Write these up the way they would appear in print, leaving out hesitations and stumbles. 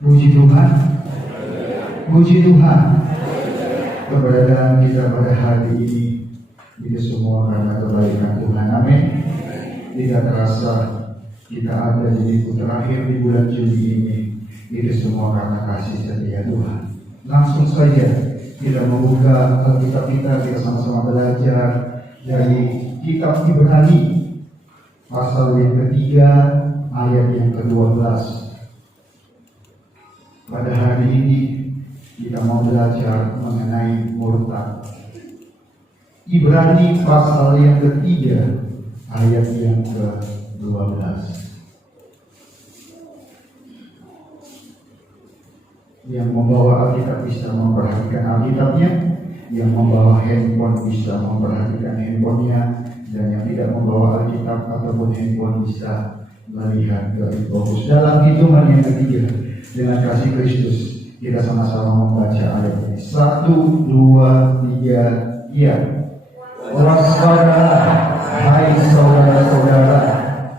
Puji Tuhan, puji Tuhan. Keberadaan kita pada hari ini itu semua karena kebaikan Tuhan. Amin. Tidak terasa kita ada di minggu terakhir di bulan Juli ini, itu semua karena kasih setia Tuhan. Langsung saja kita membuka Alkitab kita sama-sama belajar dari kitab Ibrani pasal yang ketiga ayat yang ke-12. Pada hari ini kita mau belajar mengenai murtad. Ibrani pasal yang ketiga ayat yang ke-12. Yang membawa Alkitab bisa memperhatikan Alkitabnya, yang membawa handphone bisa memperhatikan handphonenya, dan yang tidak membawa Alkitab ataupun handphone bisa melihat ke fokus. Dalam hitungan yang ketiga, dengan kasih Kristus kita sama-sama membaca ayat ini. 1, 2, 3, iya. Waspadalah, hai saudara-saudara,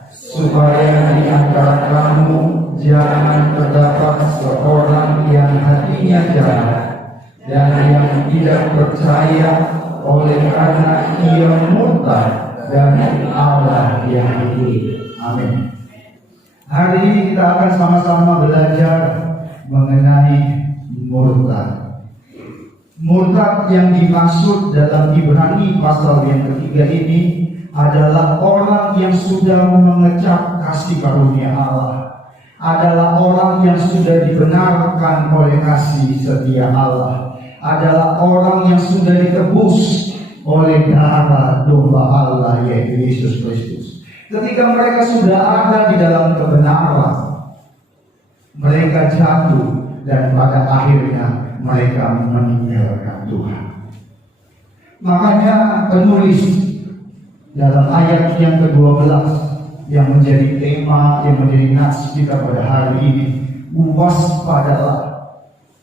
supaya di antara kamu jangan terdapat seorang yang hatinya jahat dan yang tidak percaya oleh karena ia murtad dari Allah yang hidup. Amin. Hari ini kita akan sama-sama belajar mengenai murtad. Murtad yang dimaksud dalam Ibrani pasal yang ketiga ini adalah orang yang sudah mengecap kasih karunia Allah, adalah orang yang sudah dibenarkan oleh kasih setia Allah, adalah orang yang sudah ditebus oleh darah domba Allah yaitu Yesus Kristus. Ketika mereka sudah ada di dalam kebenaran, mereka jatuh dan pada akhirnya mereka meninggalkan Tuhan. Makanya penulis dalam ayat yang ke-12 yang menjadi tema, yang menjadi nats kita pada hari ini, waspadalah.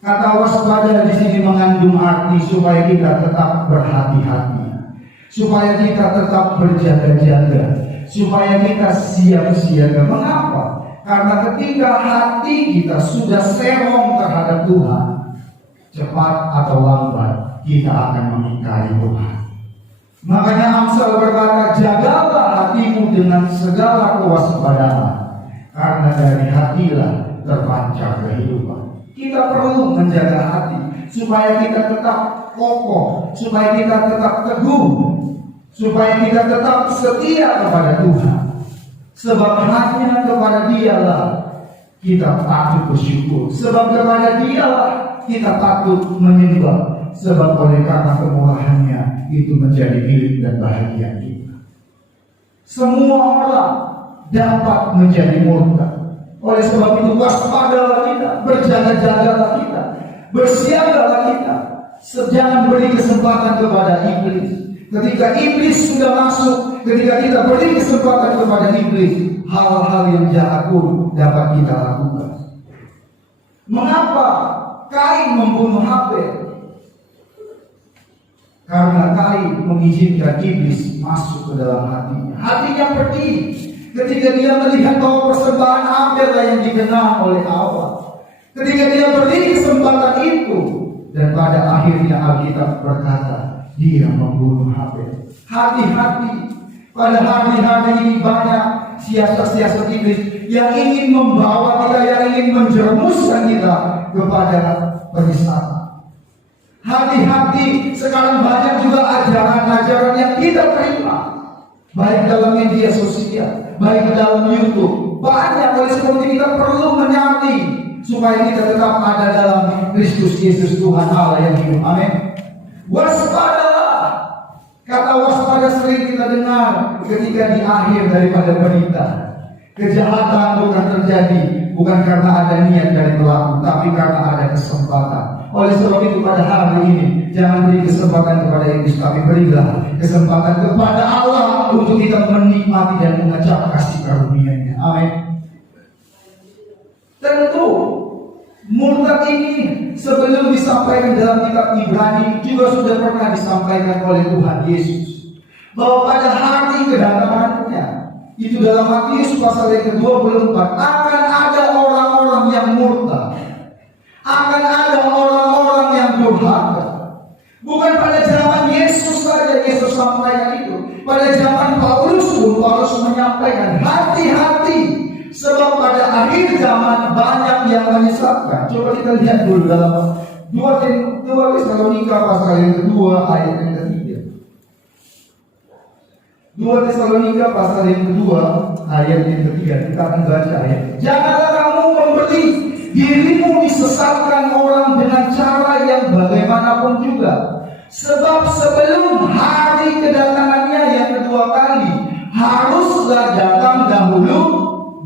Kata waspada di sini mengandung arti supaya kita tetap berhati-hati, supaya kita tetap berjaga-jaga, supaya kita siap-siaga. Mengapa? Karena ketika hati kita sudah serong terhadap Tuhan, cepat atau lambat kita akan mengingkari Tuhan. Makanya Amsal berkata, jagalah hatimu dengan segala kewaspadaan, karena dari hatilah terpancar kehidupan. Kita perlu menjaga hati supaya kita tetap kokoh, supaya kita tetap teguh, supaya kita tetap setia kepada Tuhan. Sebab hanya kepada Dialah kita patut bersyukur, sebab kepada Dialah kita patut menyembah, sebab oleh karena kemurahannya itu menjadi milik dan bahagia kita. Semua orang dapat menjadi murtad. Oleh sebab itu waspadalah kita, berjaga-jagalah kita, bersiagalah kita. Jangan beri kesempatan kepada iblis. Ketika iblis sudah masuk, ketika kita beri kesempatan kepada iblis, hal-hal yang jahat pun dapat kita lakukan. Mengapa Kain membunuh Habel? Karena Kain mengizinkan iblis masuk ke dalam hatinya. Hatinya pedih ketika dia melihat bahwa persembahan Habel yang dikenal oleh Allah. Ketika dia beri kesempatan itu, dan pada akhirnya Alkitab berkata, dia membunuh Habel. Hati-hati, pada hari-hari ini banyak siasat-siasat iblis yang ingin membawa kita, yang ingin menjerumuskan kita kepada penistaan. Hati-hati, sekarang banyak juga ajaran-ajaran yang kita terima, baik dalam media sosial, baik dalam YouTube. Banyak, oleh sebab itu kita perlu menyati supaya kita tetap ada dalam Kristus Yesus Tuhan Allah yang hidup. Amin. Waspadalah. Kata waspada sering kita dengar ketika di akhir daripada berita. Kejahatan bukan terjadi bukan karena ada niat dari pelaku, tapi karena ada kesempatan. Oleh sebab itu pada hari ini jangan beri kesempatan kepada iblis, tapi berilah kesempatan kepada Allah untuk kita menikmati dan mengecap kasih karunia-Nya. Amin. Tentu murtad ini sebelum disampaikan dalam kitab Ibrani juga sudah pernah disampaikan oleh Tuhan Yesus, bahwa pada hari kedatangannya itu dalam Matius pasal yang ke-24 akan ada orang-orang yang murtad akan ada orang-orang yang durhaka. Bukan pada zaman Yesus saja Yesus sampaikan itu. Pada zaman Paulus pun Paulus menyampaikan hati-hati, sebab pada akhir zaman banyak yang menyesatkan. Coba kita lihat dulu dalam 2 Tesalonika pasal yang kedua ayat yang ketiga. 2 Tesalonika pasal yang kedua ayat yang ketiga, kita akan baca ayat. Janganlah kamu memberi dirimu disesatkan orang dengan cara yang bagaimanapun juga. Sebab sebelum hari kedatangannya yang kedua kali, haruslah datang dahulu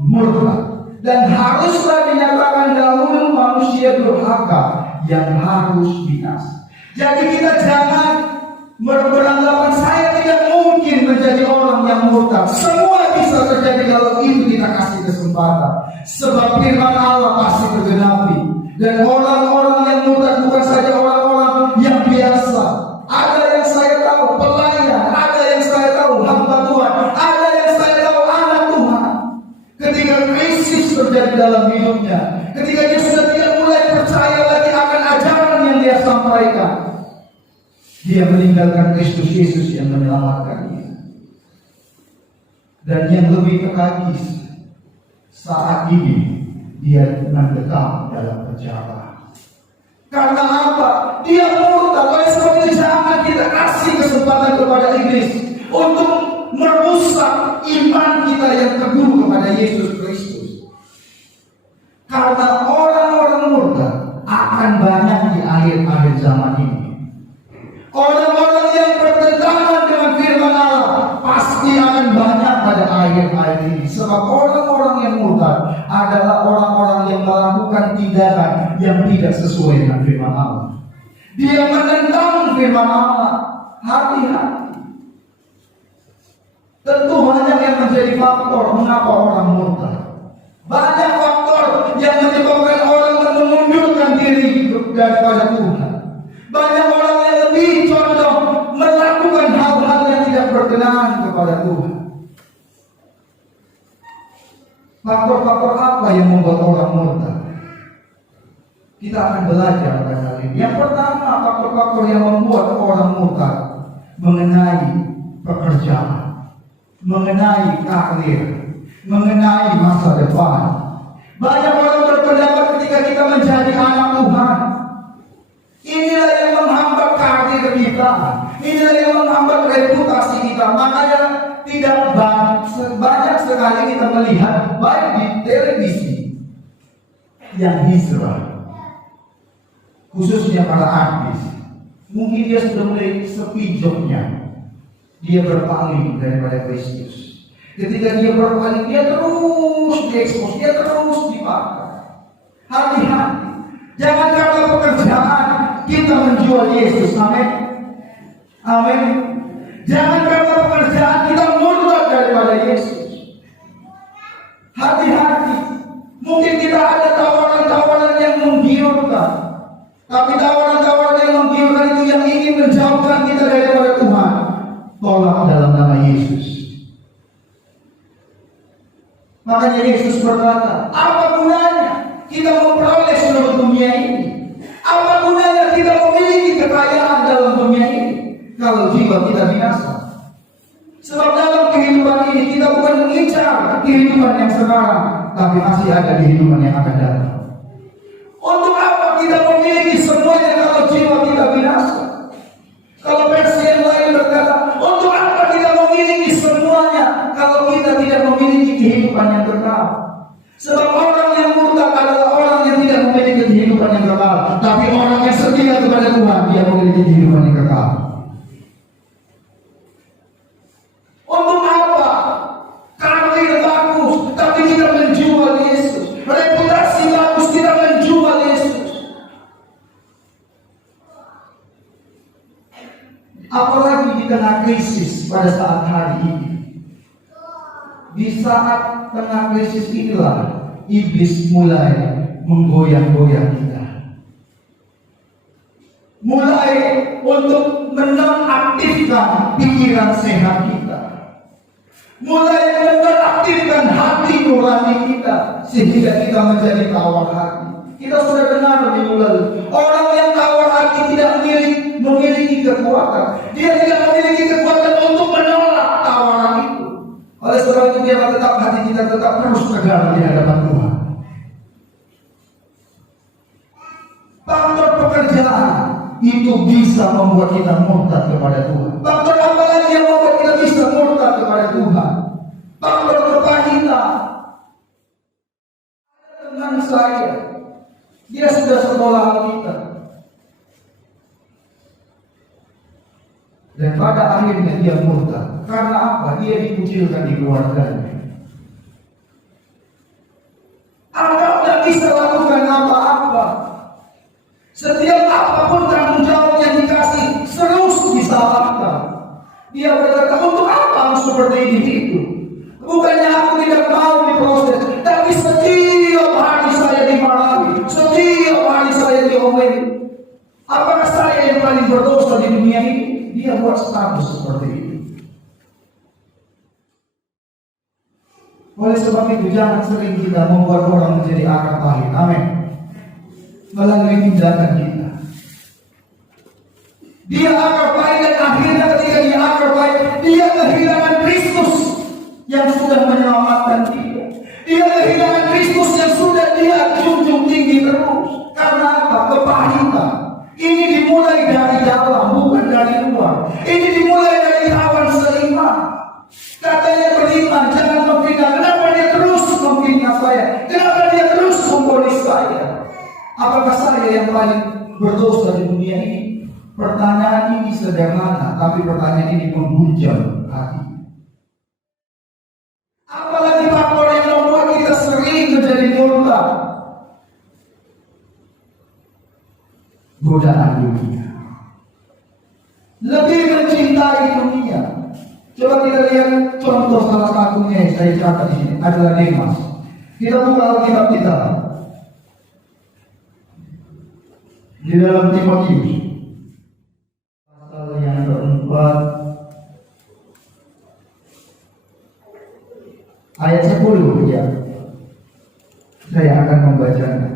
murka. Dan haruslah dinyatakan dahulu manusia durhaka yang harus binasa. Jadi kita jangan beranggapan saya tidak mungkin menjadi orang yang murtad. Semua bisa terjadi kalau itu kita kasih kesempatan. Sebab firman Allah pasti tergenapi. Dan orang-orang yang murtad bukan saja orang-orang yang biasa. Ada yang saya tahu pelayan, ada yang saya tahu hamba Tuhan, ada yang saya tahu anak Tuhan. Ketika krisis terjadi dalam hidupnya, ketika dia sudah tidak mulai percaya lagi akan ajaran yang dia sampaikan, dia meninggalkan Kristus Yesus yang menyelamatkannya. Dan yang lebih tragis, saat ini dia mendekam dalam penjara. Karena apa? Dia murtad. Oleh sebab itu jangan kita kasih kesempatan kepada iblis untuk merusak iman kita yang teguh kepada Yesus Kristus. Karena orang-orang murtad akan banyak di akhir-akhir zaman ini. Orang-orang yang bertentangan dengan firman Allah pasti akan banyak pada akhir-akhir ini. Sebab orang-orang yang murtad adalah orang-orang yang melakukan tindakan yang tidak sesuai dengan firman Allah. Dia menentang firman Allah. Hati-hati. Tentu banyak yang menjadi faktor mengapa orang murtad. Banyak faktor yang menyebabkan orang mengundurkan diri daripada Tuhan. Banyak orang yang lebih condong melakukan hal-hal yang tidak berkenan kepada Tuhan. Faktor-faktor apa yang membuat orang murtad? Kita akan belajar pada hari ini. Yang pertama, faktor-faktor yang membuat orang murtad mengenai pekerjaan, mengenai karir, mengenai masa depan. Banyak orang berpendapat ketika kita menjadi anak Tuhan, inilah yang menghambat karir kita, inilah yang menghambat reputasi kita. Makanya tidak banyak sekali kita melihat baik di televisi yang Israel, khususnya para artis. Mungkin dia sudah mulai sepi jobnya, dia berpaling daripada Kristus. Ketika dia berpaling, dia terus diekspos, dia terus dipakai. Hati-hati, jangan karena pekerjaan kita menjual Yesus. Amin. Amin. Jangan karena pekerjaan kita murtad daripada Yesus. Hati-hati. Mungkin kita ada tawaran-tawaran yang menggiurkan, tapi tawaran-tawaran yang menggiurkan itu yang ingin menjauhkan kita daripada Tuhan. Tolak dalam nama Yesus. Makanya Yesus berkata, apa gunanya kita memperoleh seluruh dunia ini? Apa gunanya kita memiliki kekayaan dalam dunia ini kalau jiwa kita binasa? Sebab dalam kehidupan ini kita bukan mengincar kehidupan yang sekarang, tapi masih ada kehidupan yang akan datang. Untuk apa kita memiliki semuanya kalau jiwa kita binasa? Kalau versi yang lain berkata, untuk apa kita memiliki semuanya kalau kita tidak memiliki kehidupan yang kekal? Sebab orang yang murtad adalah orang yang tidak memiliki kehidupan yang kekal, tapi orang yang setia kepada Tuhan, dia memiliki kehidupan yang kekal. Untuk apa karir bagus tapi kita menjual Yesus, reputasi bagus kita menjual Yesus? Apalagi di tengah krisis pada saat hari ini. Di saat tengah krisis inilah iblis mulai menggoyang-goyang kita. Mulai untuk menonaktifkan pikiran sehat kita. Mulai menonaktifkan hati nurani kita, sehingga kita menjadi tawar hati. Kita sudah dengar minggu lalu, orang yang tawar hati tidak memiliki kekuatan. Dia tidak memiliki kekuatan untuk menolak tawaran itu. Oleh sebab itu biarlah tetap hati kita tetap terus tegar di hadapan Tuhan. Faktor pekerjaan itu bisa membuat kita murtad kepada Tuhan. Faktor apa lagi yang membuat kita bisa murtad kepada Tuhan? Faktor kepahitan. Teman saya, dia sudah sekolah kita, dan pada akhirnya dia murtad. Karena apa? Dia dikucilkan di keluarganya. Anggap tidak bisa lakukan apa-apa. Setiap apapun tanggung jawab yang dikasih terus disalahkan. Dia berkata, untuk apa harus seperti ini hidup? Bukannya aku tidak mau diproses, tapi setiap hari saya dimarahi, setiap hari saya diomeli. Apakah saya yang paling berdosa di dunia ini? Dia buat status seperti itu. Oleh sebab itu jangan sering kita membuat orang menjadi akar pahit. Amin. Melalui tindakan kita. Dia akar pahit dan akhirnya ketika dia akar pahit, dia kehilangan Kristus yang sudah menyelamatkan dia. Dia kehilangan Kristus yang sudah dia junjung tinggi terus. Karena apa? Kepahitan. Ini dimulai dari dalam, bukan dari luar. Ini dimulai dari kawan seiman. Katanya beriman, jangan memfitnah. Kenapa dia terus memfitnah saya? Kenapa dia terus memponis saya? Apakah saya yang paling berdosa di dunia ini? Pertanyaan ini sederhana, tapi pertanyaan ini menghujam hati. Apalagi faktor yang membuat kita sering menjadi murtad? Godaan dunia. Lebih mencintai dunia. Coba kita lihat contoh salah satunya yang saya catat di sini adalah Demas. Kita buka Alkitab kita di dalam Timotius pasal yang keempat ayat 10 ya. Saya akan membacanya.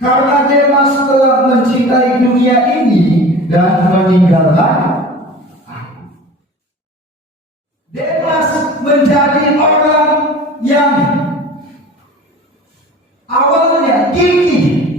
Karena Demas telah mencintai dunia ini dan meninggalkan. Demas menjadi orang yang awalnya gigih,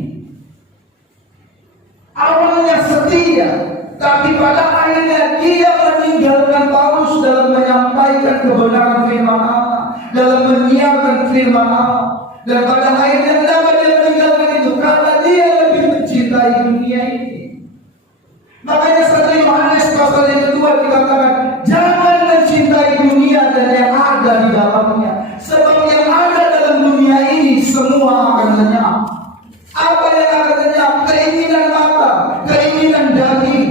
awalnya setia, tapi pada akhirnya dia meninggalkan Paulus dalam menyampaikan kebenaran firman Allah, dalam menyiarkan firman Allah, dan pada akhirnya kenapa dia meninggalkan itu? Karena dia lebih mencintai dunia ini. Makanya 1 Yohanes pasal yang kedua dikatakan, jangan mencintai dunia dan yang ada di dalamnya, sebab yang ada dalam dunia ini semua akan lenyap. Apa yang akan lenyap? Keinginan mata, keinginan daging,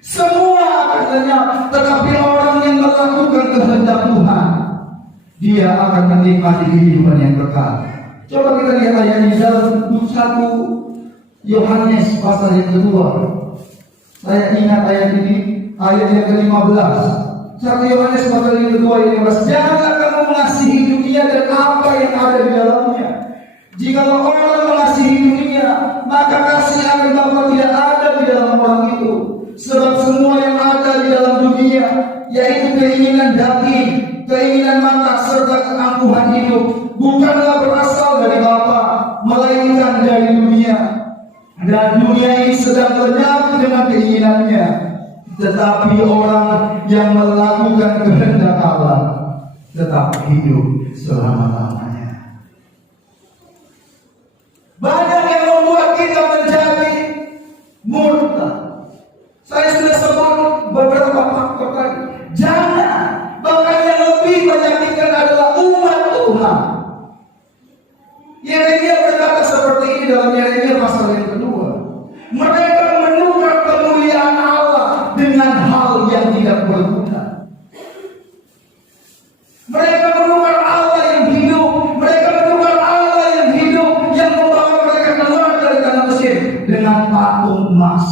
semua akan lenyap. Tetapi orang yang melakukan kehendak Tuhan, dia akan menikmati kehidupan yang kekal. Coba kita lihat ayat ini dalam 1 Yohanes pasal yang kedua. Saya ingat ayat ini, ayat yang ke-15. 1 Yohanes pasal yang kedua ayat 15. Janganlah kamu mengasihi dunia dan apa yang ada di dalamnya. Jika orang mengasihi dunia, maka kasih akan Bapa tidak ada di dalam orang itu. Sebab semua yang ada di dalam dunia, yaitu keinginan daging, keinginan mata, serta keangkuhan hidup, bukanlah berasal dari Bapa, melainkan dari dunia. Dan dunia ini sedang lenyap dengan keinginannya. Tetapi orang yang melakukan kehendak Allah tetap hidup selama-lamanya. Banyak yang membuat kita menjadi murtad. Saya sudah sebut beberapa faktor tadi. Jangan, bahkan yang lebih menyakitkan adalah umat Tuhan. Yeremia berkata seperti ini dalam Yeremia pasal yang kedua. Mereka menukar kemuliaan Allah dengan hal yang tidak berguna. Mereka menukar Allah yang hidup, mereka menukar Allah yang hidup yang membawa mereka keluar dari tanah Mesir dengan patung emas.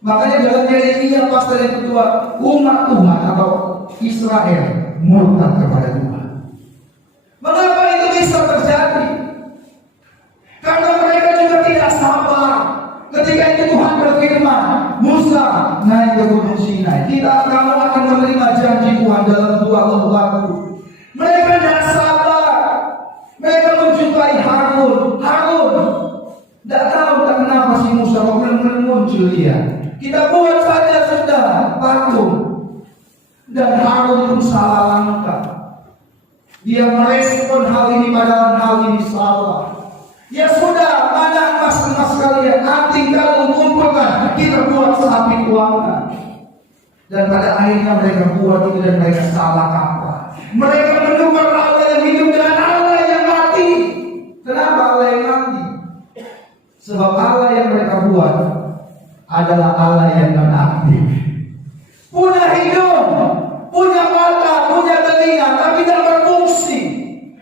Makanya dalam Yeremia pasal yang kedua, umat Tuhan atau Israel murtad kepada Tuhan. Mengapa itu bisa terjadi? Karena mereka juga tidak sabar. Ketika itu Tuhan berfirman, Musa naik ke gunung Sinai. Kamu akan menerima janji Tuhan dalam 2 waktu. Mereka tidak sabar. Mereka menjumpai Harun. Tidak tahu kenapa si Musa kemudian muncul dia. Kita buat saja sudah patung. Dan Harun pun salah langkah. Dia merespon hal ini padahal hal ini salah. Ya sudah, mana emas kalian? Nanti kalau kumpulkan, kita buat sapi tuangan. Dan pada akhirnya mereka buat itu dan mereka salah kaprah. Mereka menukar Allah yang hidup dengan Allah yang mati. Kenapa Allah yang mati? Sebab Allah yang mereka buat adalah Allah yang non-aktif. Punya hidup, punya mata, punya telinga, tapi tidak berfungsi.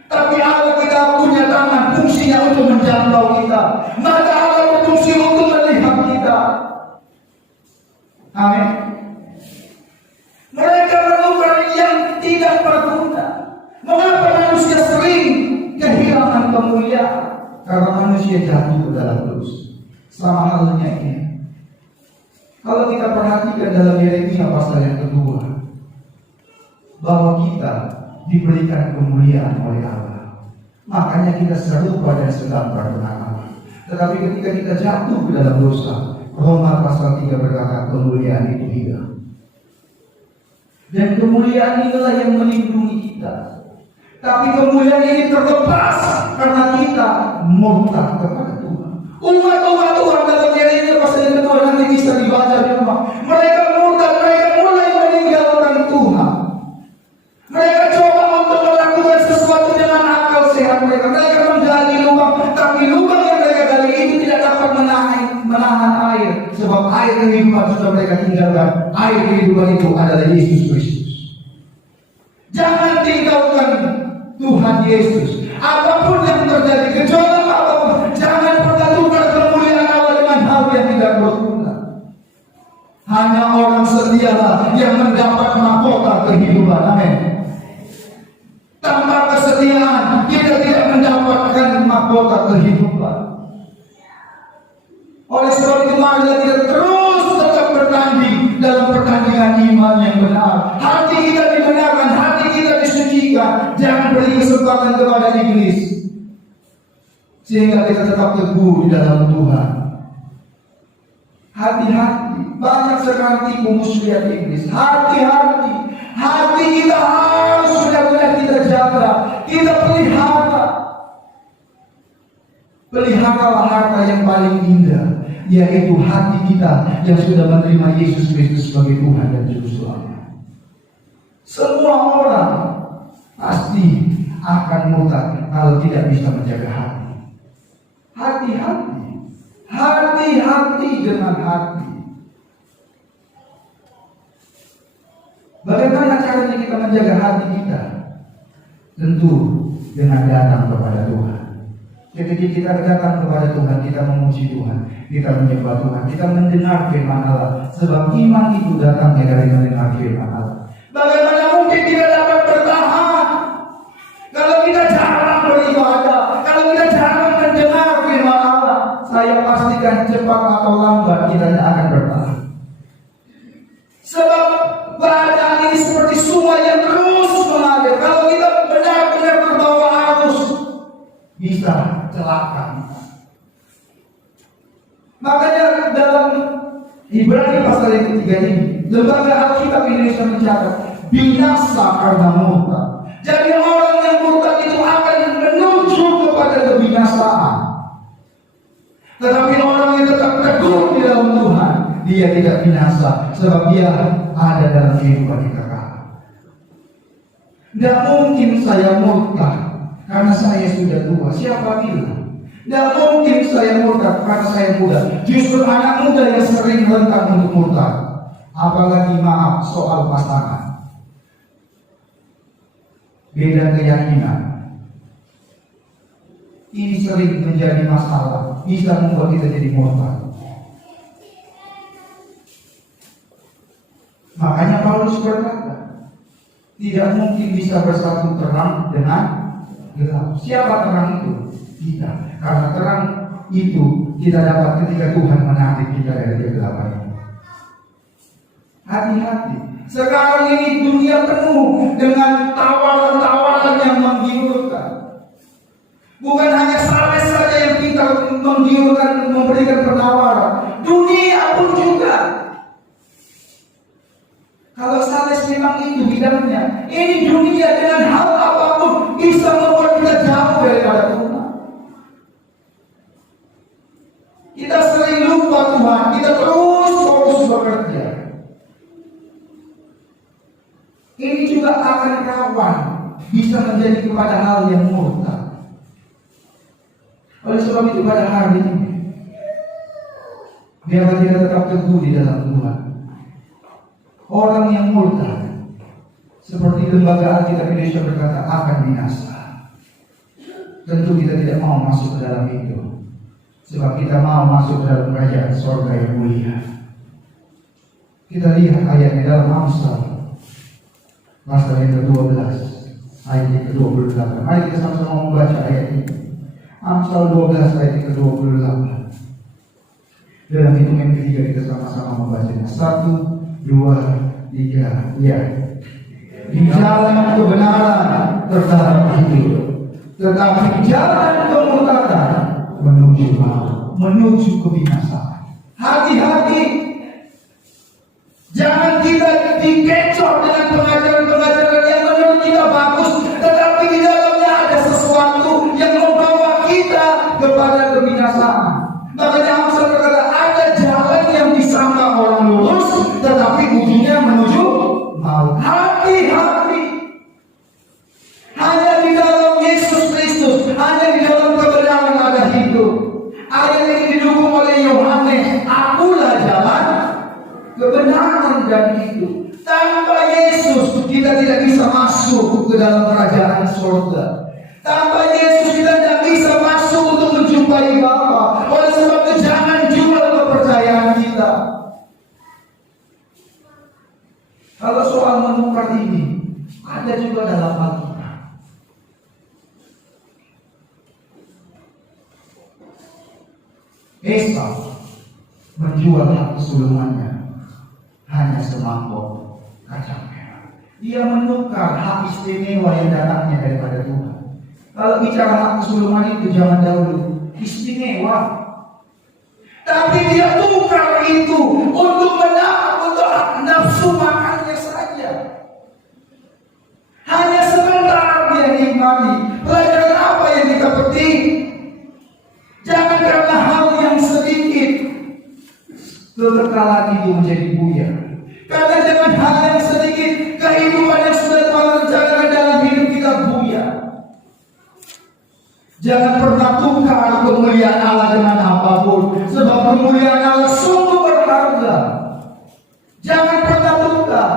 Tapi Allah kita punya tangan, fungsinya untuk menjangkau kita. Mata Allah berfungsi untuk melihat kita. Amin. Mereka menukar yang tidak berguna. Mengapa manusia sering kehilangan kemuliaan? Karena manusia jatuh ke dalam dosa. Sama halnya ini. Kalau kita perhatikan dalam Yeremia pasal yang kedua, bahwa kita diberikan kemuliaan oleh Allah. Makanya kita serupa dan sedang dengan Allah. Tetapi ketika kita jatuh ke dalam dosa, Roma pasal 3 berkata kemuliaan itu hilang. Dan kemuliaan inilah yang melindungi kita. Tapi kemuliaan ini terlepas karena kita murtad kepada Tuhan. Umat-umat Tuhan dalam Yeremia pasal yang kedua nanti bisa dibaca di rumah. Mereka murtad, mereka mulai meninggalkan Tuhan. Mereka coba untuk melakukan sesuatu dengan akal sehat mereka. Mereka menggali lubang, tapi lubang yang mereka gali itu tidak dapat menahan air. Sebab air kehidupan sudah mereka tinggalkan. Air kehidupan itu adalah Yesus Kristus. Jangan tinggalkan Tuhan Yesus. Apapun yang terjadi, gejolak apapun, jangan pernah tukar kemuliaan Allah dengan hal yang tidak berguna. Hanya orang setialah yang mendapat mahkota kehidupan. Amin. Tanpa kesetiaan kita tidak mendapatkan mahkota kehidupan. Oleh sebab itu marilah kita terus tetap bertanding dalam pertandingan iman yang benar. Hati kita dibenarkan, hati kita disucikan. Jangan beri kesempatan kepada iblis, sehingga kita tetap teguh di dalam Tuhan. Hati-hati, banyak sekali tipu muslihat iblis. Hati-hati, hati kita harus benar-benar kita jaga, kita pelihara. Peliharalah harta yang paling indah, yaitu hati kita yang sudah menerima Yesus Kristus sebagai Tuhan dan Juru Selamat. Semua orang pasti akan murtad kalau tidak bisa menjaga hati. Hati-hati, hati-hati dengan hati. Bagaimana caranya kita menjaga hati kita? Tentu dengan datang kepada Tuhan. Ketika kita datang kepada Tuhan, kita memuji Tuhan, kita menyembah Tuhan, kita mendengar firman Allah. Sebab iman itu datangnya dari mendengar firman Allah. Bagaimana mungkin kita dapat bertahan kalau kita jarang beribadah, kalau kita jarang mendengar firman Allah? Saya pastikan cepat atau lambat kita tidak akan bertahan. Sebab badan ini seperti sungai yang terus mengalir. Kalau kita benar-benar terbawa arus, bisa celaka. Makanya dalam Ibrani pasal yang ketiga ini, Lembaga Alkitab Indonesia mencatat binasa karena murtad. Jadi orang yang murtad itu akan menuju kepada kebinasaan. Tetapi orang yang tetap teguh di dalam Tuhan, dia tidak binasa, sebab dia ada dalam kehidupan yang kekal. Tidak mungkin saya murtad karena saya sudah tua. Siapa bilang? Tidak mungkin saya murtad karena saya muda. Justru anak muda yang sering rentan untuk murtad. Apalagi maaf soal pasangan. Beda keyakinan. Ini sering menjadi masalah. Bisa membuat kita jadi murtad. Makanya Paulus berkata, tidak mungkin bisa bersatu terang dengan gelap. Siapa terang itu? Kita. Karena terang itu kita dapat ketika Tuhan menarik kita dari kegelapan ini. Hati-hati. Sekarang ini dunia penuh dengan tawaran-tawaran yang menggiurkan. Bukan hanya Sales saja yang kita menggiurkan, memberikan penawaran. Dunia pun juga. Kalau Sales memang itu bidangnya, ini dunia dengan hal apapun bisa membuat kita jauh daripada Tuhan. Kita sering lupa Tuhan, kita terus bekerja. Ini juga akan rawan bisa menjadi kepada hal yang murtad. Oleh sebab itu pada hari ini, biarlah kita tetap teguh di dalam Tuhan. Orang yang murtad, seperti lembaga Alkitab Indonesia berkata, akan binasa. Tentu kita tidak mau masuk ke dalam itu, sebab kita mau masuk ke dalam kerajaan surga yang mulia. Kita lihat ayatnya dalam Amsal pasal yang ke-12 ayat yang ke-28. Mari kita sama-sama membaca ayat ini. Amsal 12 ayat yang ke-28. Dalam hitungan ketiga kita sama-sama membacanya. 1, 2, 3. Ya. Di jalan kebenaran terdapat hidup, tetapi jalan kemurtadan menuju maut, menuju kebinasaan. Hati-hati. Jangan kita dikecoh dengan pengajaran-pengajaran yang menurut kita bagus, tetapi di dalamnya ada sesuatu yang membawa kita kepada kebinasaan. Makanya Amsal berkata, ada jalan yang disangka orang lurus, tetapi ujungnya menuju maut. Hati-hati. Hanya di dalam Yesus Kristus, hanya di dalam kebenaran ada hidup. Ayat ini didukung oleh Yohanes, akulah jalan, kebenaran dan hidup. Tanpa Yesus kita tidak bisa masuk ke dalam kerajaan surga. Tanpa Yesus kita tidak bisa masuk untuk menjumpai Bapa. Oleh sebab itu jangan jual kepercayaan kita. Kalau soal menukar ini ada juga dalam Alkitab. Esau menjual hak kesulungannya hanya semangkok kacang merah. Dia menukar hak istimewa yang datangnya daripada Tuhan. Kalau bicara hak kesulungan itu jangan dahulu istimewa, tapi dia tukar itu untuk hak nafsu makannya saja. Hanya sebentar dia nikmati. Pelajaran apa yang kita petik? Jangan karena hal yang sedikit kekekalan itu menjadi buyar. Karena jangan hal yang sedikit kehidupan yang sudah Tuhan rencanakan dalam hidup kita buyar. Jangan pernah tukar kemuliaan Allah dengan apapun, sebab kemuliaan Allah sungguh berharga. Jangan pernah tukar.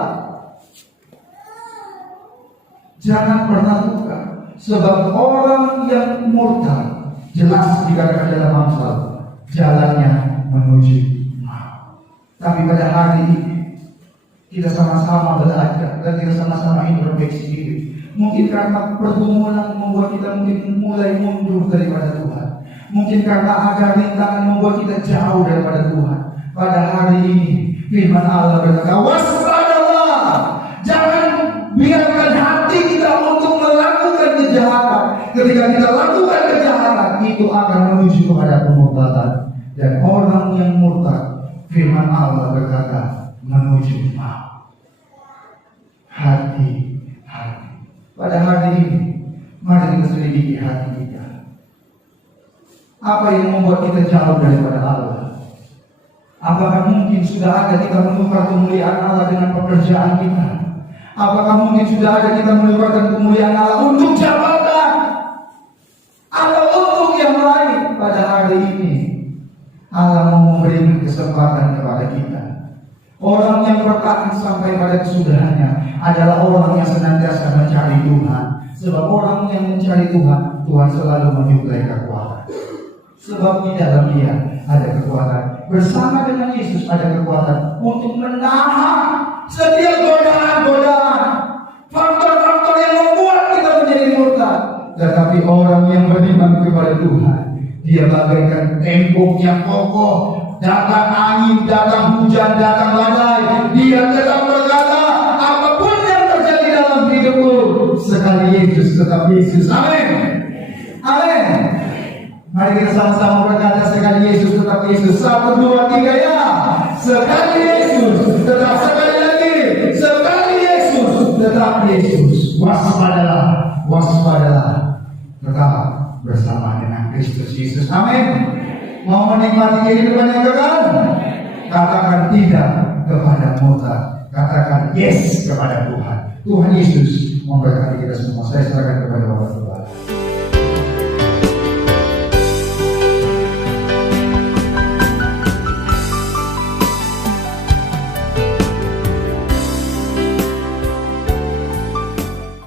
Jangan pernah tukar, sebab orang yang murtad jelas dikatakan dalam Amsal jalannya menuju maut. Tapi pada hari ini kita sama-sama belajar dan kita sama-sama introspeksi diri. Mungkin karena pergumulan membuat kita mungkin mulai mundur daripada Tuhan. Mungkin karena ada rintangan membuat kita jauh daripada Tuhan. Pada hari ini firman Allah berkata, waspadalah, jangan biarkan hati kita untuk melakukan kejahatan. Ketika kita lakukan kejahatan, itu akan menuju kepada kemurtadan. Dan orang yang murtad, firman Allah berkata, menuju maut. Hati-hati. Pada hari ini, mari kita selidiki hati kita. Apa yang membuat kita jauh daripada Allah? Apakah mungkin sudah ada kita menukar kemuliaan Allah dengan pekerjaan kita? Apakah mungkin sudah ada kita menukarkan kemuliaan Allah untuk jabatan atau untuk yang lain? Pada hari ini Allah mau memberikan kesempatan kepada kita. Orang yang bertahan sampai pada kesudahannya adalah orang yang senantiasa mencari Tuhan. Sebab orang yang mencari Tuhan, Tuhan selalu menyuplai kekuatan. Sebab di dalam Dia ada kekuatan. Bersama dengan Yesus ada kekuatan untuk menahan setiap godaan-godaan, faktor-faktor yang membuat kita menjadi murtad. Tetapi bagi orang yang beriman kepada Tuhan. Dia bagaikan tembok yang kokoh. Datang angin, datang hujan, datang badai, dia tetap berkata, apapun yang terjadi dalam hidupmu, sekali Yesus tetap Yesus. Amin. Amin. Mari kita sama-sama berkata, sekali Yesus tetap Yesus. 1, 2, 3 ya. Sekali Yesus tetap, sekali lagi. Sekali Yesus tetap Yesus. Waspadalah, waspadalah. Tetap bersama dengan Kristus Yesus. Amin. Mau menikmati kehidupan yang kekal? Katakan tidak kepada mutlak. Katakan yes kepada Tuhan. Tuhan Yesus memberkati kita semua. Saya serahkan kepada Bapak.